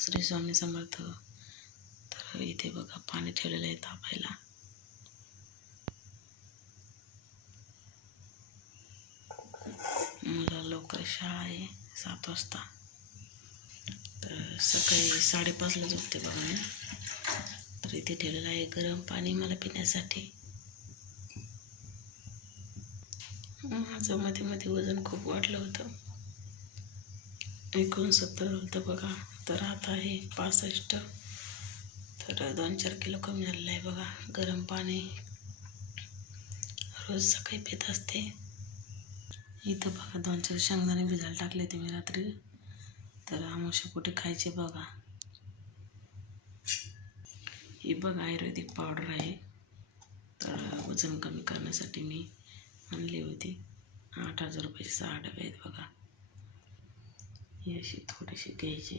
श्री स्वामी समर्थ. तर इथे बघा पाणी ठेवलेलं आहे तापायला. मुलं लवकर शाळा आहे 7 वाजता. तर सकाळी 5:30लाच उठते बघा मी. तर इथे ठेवलेलं आहे गरम पाणी मला पिण्यासाठी. माझं मध्ये मध्ये वजन खूप वाढलं होतं, 69 होतं बघा. तर आता आहे 65. तर 2-4 किलो कमी झालेलं आहे बघा. गरम पाणी रोज सकाळी पित असते. इथं बघा 2-4 शेंगदाणे भिजायला टाकले ते मी रात्री. तर आमुष्यापोटी खायचे बघा. ही बघा आयुर्वेदिक पावडर आहे. तर वजन कमी करण्यासाठी मी आणली होती. 8,000 रुपयाची 6 डबे आहेत बघा. ही अशी थोडीशी घ्यायची.